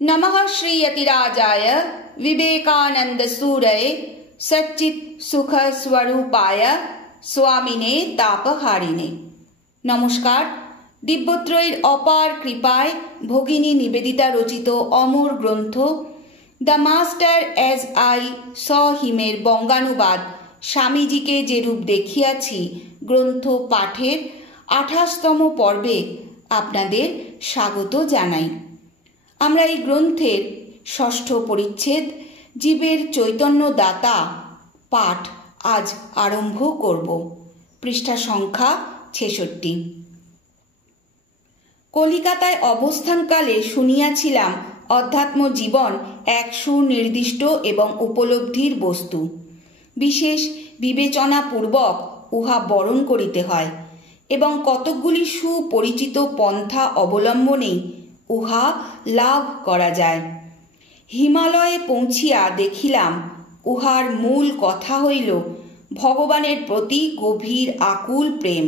नमः श्री यतिराजाय विवेकानंद सूरये सच्चित सुख स्वरूपाय स्वामिने तापहारिणे। नमस्कार। दिव्यत्रयীর অপার কৃপায় ভগিনী নিবেদিতা রচিত অমর গ্রন্থ the master as I saw হিমের বঙ্গানুবাদ স্বামীজিকে যেরূপ দেখিয়াছি গ্রন্থ পাঠের ২৮তম পর্বে আপনাদের স্বাগত জানাই। আমরা এই গ্রন্থের ষষ্ঠ পরিচ্ছেদ জীবের চৈতন্য দাতা পাঠ আজ আরম্ভ করব। পৃষ্ঠা সংখ্যা ৬৬। কলিকাতায় অবস্থানকালে শুনিয়াছিলাম অধ্যাত্ম জীবন এক সুনির্দিষ্ট এবং উপলব্ধির বস্তু। বিশেষ বিবেচনাপূর্বক উহা বরণ করিতে হয় এবং কতকগুলি সুপরিচিত পন্থা অবলম্বনেই উহা লাভ করা যায়। হিমালয়ে পৌঁছিয়া দেখিলাম উহার মূল কথা হইল ভগবানের প্রতি গভীর আকুল প্রেম,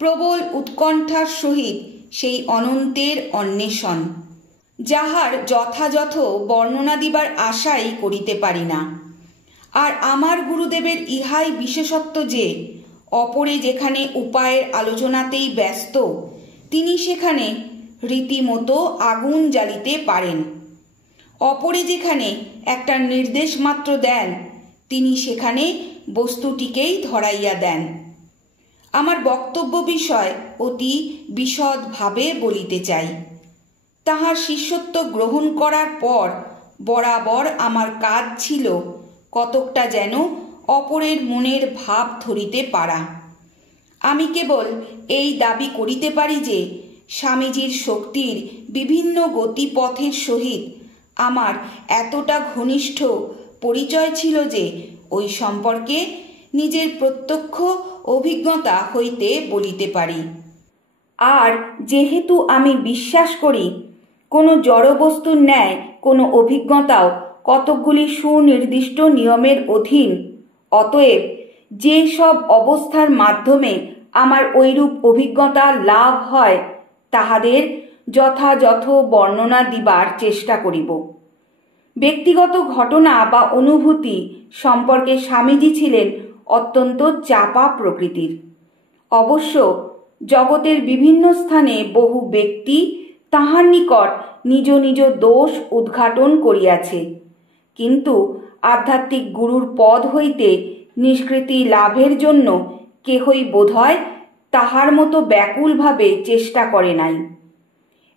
প্রবল উৎকণ্ঠার সহিত সেই অনন্তের অন্বেষণ, যাহার যথাযথ বর্ণনা দিবার আশাই করিতে পারি না। আর আমার গুরুদেবের ইহাই বিশেষত্ব যে অপরে যেখানে উপায়ের আলোচনাতেই ব্যস্ত, তিনি সেখানে রীতিমতো আগুন জ্বালিতে পারেন। অপরে যেখানে একটা নির্দেশ মাত্র দেন, তিনি সেখানে বস্তুটিকেই ধরাইয়া দেন। আমার বক্তব্য বিষয় অতি বিশদভাবে বলিতে চাই। তাহার শিষ্যত্ব গ্রহণ করার পর বরাবর আমার কাজ ছিল কতকটা যেন অপরের মনের ভাব ধরিতে পারা। আমি কেবল এই দাবি করিতে পারি যে স্বামীজির শক্তির বিভিন্ন গতিপথের সহিত আমার এতটা ঘনিষ্ঠ পরিচয় ছিল যে ওই সম্পর্কে নিজের প্রত্যক্ষ অভিজ্ঞতা হইতে বলিতে পারি। আর যেহেতু আমি বিশ্বাস করি কোনো জড়বস্তুর ন্যায় কোনো অভিজ্ঞতাও কতকগুলি সুনির্দিষ্ট নিয়মের অধীন, অতএব যে সব অবস্থার মাধ্যমে আমার ঐরূপ অভিজ্ঞতা লাভ হয় তাহাদের যথাযথ বর্ণনা দিবার চেষ্টা করিব। ব্যক্তিগত ঘটনা বা অনুভূতি সম্পর্কে স্বামীজি ছিলেন অত্যন্ত চাপা প্রকৃতির। অবশ্য জগতের বিভিন্ন স্থানে বহু ব্যক্তি তাহার নিকট নিজ নিজ দোষ উদ্ঘাটন করিয়াছে, কিন্তু আধ্যাত্মিক গুরুর পদ হইতে নিষ্কৃতি লাভের জন্য কেহই বোধহয় তাহার মতো ব্যাকুলভাবে চেষ্টা করে নাই।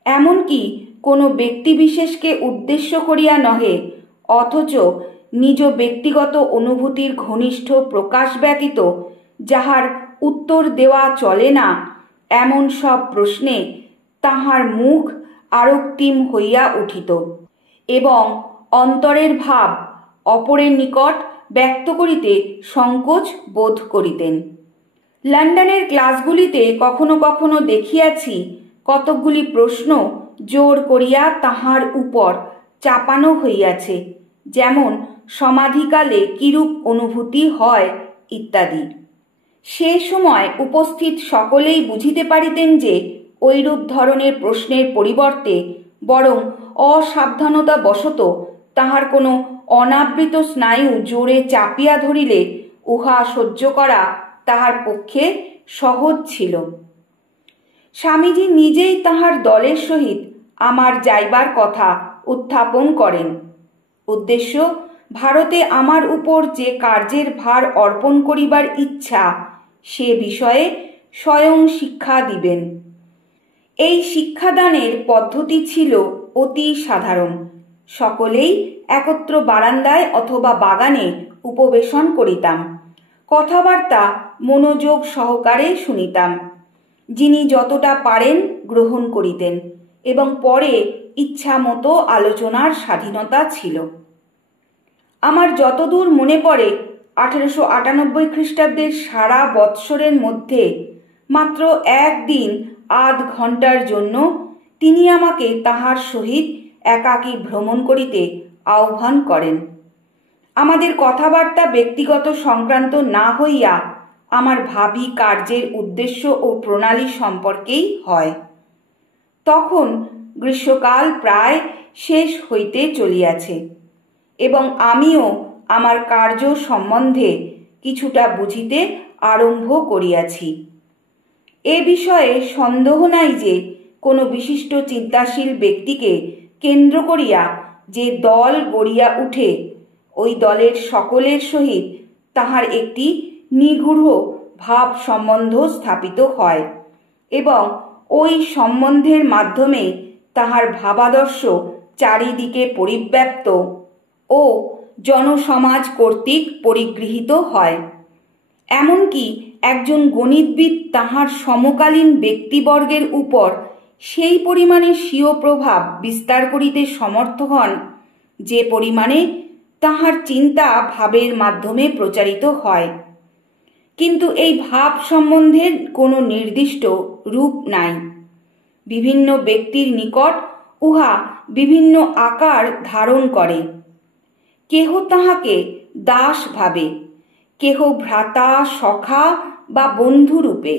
এমনকি কোনো ব্যক্তিবিশেষকে উদ্দেশ্য করিয়া নহে, অথচ নিজ ব্যক্তিগত অনুভূতির ঘনিষ্ঠ প্রকাশ ব্যতীত যাহার উত্তর দেওয়া চলে না, এমন সব প্রশ্নে তাহার মুখ আরক্তিম হইয়া উঠিত এবং অন্তরের ভাব অপরের নিকট ব্যক্ত করিতে সংকোচ বোধ করিতেন। লন্ডনের ক্লাসগুলিতে কখনো কখনো দেখিয়াছি কতকগুলি প্রশ্ন জোর করিয়া তাহার উপর চাপানো হইয়াছে, যেমন সমাধিকালে কিরূপ অনুভূতি হয় ইত্যাদি। সে সময় উপস্থিত সকলেই বুঝিতে পারিতেন যে ঐরূপ ধরনের প্রশ্নের পরিবর্তে বরং অসাবধানতাবশত তাহার কোনো অনাবৃত স্নায়ু জোরে চাপিয়া ধরিলে উহা সহ্য করা তাহার পক্ষে সহজ ছিল। স্বামীজি নিজেই তাহার দলের সহিত আমার যাইবার কথা উত্থাপন করেন। উদ্দেশ্য, ভারতে আমার উপর যে কার্যের ভার অর্পণ করিবার ইচ্ছা, সে বিষয়ে স্বয়ং শিক্ষা দিবেন। এই শিক্ষাদানের পদ্ধতি ছিল অতি সাধারণ। সকলেই একত্র বারান্দায় অথবা বাগানে উপবেশন করিতাম। কথাবার্তা মনোযোগ সহকারে শুনিতাম। যিনি যতটা পারেন গ্রহণ করিতেন এবং পরে ইচ্ছা মতো আলোচনার স্বাধীনতা ছিল। আমার যতদূর মনে পড়ে 1898 খ্রিস্টাব্দের সারা বৎসরের মধ্যে মাত্র একদিন আধ ঘণ্টার জন্য তিনি আমাকে তাহার সহিত একাকী ভ্রমণ করিতে আহ্বান করেন। আমাদের কথাবার্তা ব্যক্তিগত সংক্রান্ত না হইয়া আমার ভাবি কার্যের উদ্দেশ্য ও প্রণালী সম্পর্কেই হয়। তখন গ্রীষ্মকাল প্রায় শেষ হইতে চলিয়াছে এবং আমিও আমার কার্য সম্বন্ধে কিছুটা বুঝিতে আরম্ভ করিয়াছি। এ বিষয়ে সন্দেহ নাই যে কোনো বিশিষ্ট চিন্তাশীল ব্যক্তিকে কেন্দ্র করিয়া যে দল গড়িয়া উঠে, ওই দলের সকলের সহিত তাহার একটি নিগূঢ় ভাব সম্বন্ধ স্থাপিত হয় এবং ওই সম্বন্ধের মাধ্যমে তাহার ভাবাদর্শ চারিদিকে পরিব্যাপ্ত ও জনসমাজ কর্তৃক পরিগৃহীত হয়। এমনকি একজন গণিতবিদ তাহার সমকালীন ব্যক্তিবর্গের উপর সেই পরিমাণে স্বীয় প্রভাব বিস্তার করিতে সমর্থ হন যে পরিমাণে তাহার চিন্তা ভাবের মাধ্যমে প্রচারিত হয়। কিন্তু এই ভাব সম্বন্ধের কোনো নির্দিষ্ট রূপ নাই। বিভিন্ন ব্যক্তির নিকট উহা বিভিন্ন আকার ধারণ করে। কেহ তাহাকে দাস ভাবে, কেহ ভ্রাতা, সখা বা বন্ধুরূপে,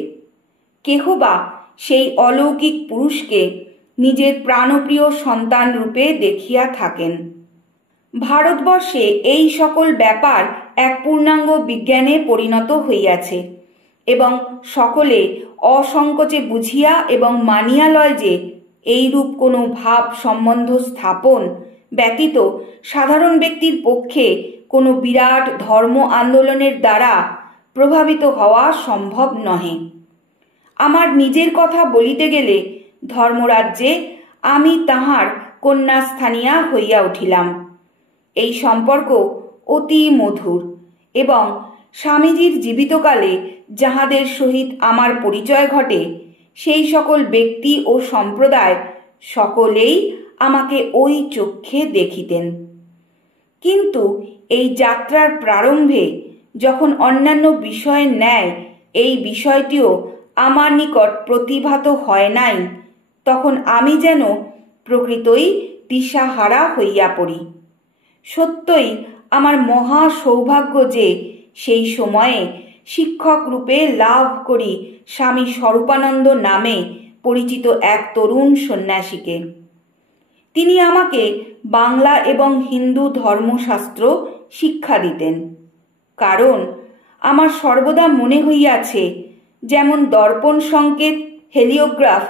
কেহ বা সেই অলৌকিক পুরুষকে নিজের প্রাণপ্রিয় সন্তান রূপে দেখিয়া থাকেন। ভারতবর্ষে এই সকল ব্যাপার এক পূর্ণাঙ্গ বিজ্ঞানে পরিণত হইয়াছে এবং সকলে অসংকোচে বুঝিয়া এবং মানিয়া লয় যে এইরূপ কোনো ভাব সম্বন্ধ স্থাপন ব্যতীত সাধারণ ব্যক্তির পক্ষে কোনো বিরাট ধর্ম আন্দোলনের দ্বারা প্রভাবিত হওয়া সম্ভব নহে। আমার নিজের কথা বলিতে গেলে ধর্মরাজ্যে আমি তাহার কন্যাস্থানীয়া হইয়া উঠিলাম। এই সম্পর্ক অতি মধুর এবং স্বামীজির জীবিতকালে যাহাদের সহিত আমার পরিচয় ঘটে সেই সকল ব্যক্তি ও সম্প্রদায় সকলেই আমাকে ওই চক্ষে দেখিতেন। কিন্তু এই যাত্রার প্রারম্ভে যখন অন্যান্য বিষয়ের ন্যায় এই বিষয়টিও আমার নিকট প্রতিভাত হয় নাই, তখন আমি যেন প্রকৃতই দিশাহারা হইয়া পড়ি। সত্যই আমার মহা সৌভাগ্য যে সেই সময়ে শিক্ষক রূপে লাভ করি স্বামী স্বরূপানন্দ নামে পরিচিত এক তরুণ সন্ন্যাসীকে। তিনি আমাকে বাংলা এবং হিন্দু ধর্মশাস্ত্র শিক্ষা দিতেন। কারণ আমার সর্বদা মনে হইয়াছে, যেমন দর্পণ সংকেত হেলিওগ্রাফ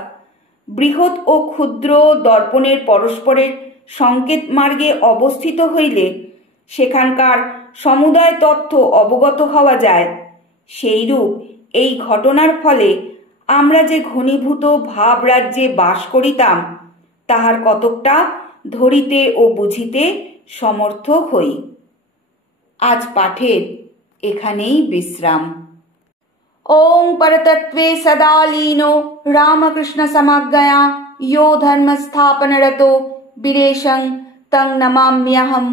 বৃহৎ ও ক্ষুদ্র দর্পণের পরস্পরের সংকেত মার্গে অবস্থিত হইলে সেখানকার সমুদয় তথ্য অবগত হওয়া যায়, সেইরূপ এই ঘটনার ফলে আমরা যে ঘনীভূত ভাব রাজ্যে বাস করিতাম তাহার কতকটা ধরিতে ও বুঝিতে সমর্থ হই। আজ পাঠের এখানেই বিশ্রাম। ওং পরতত্ত্বে সদা লীনো রামকৃষ্ণ সমাজ্ঞয়া यो धर्म स्थापनरतो वीरेशं तं नमाम्यहम्।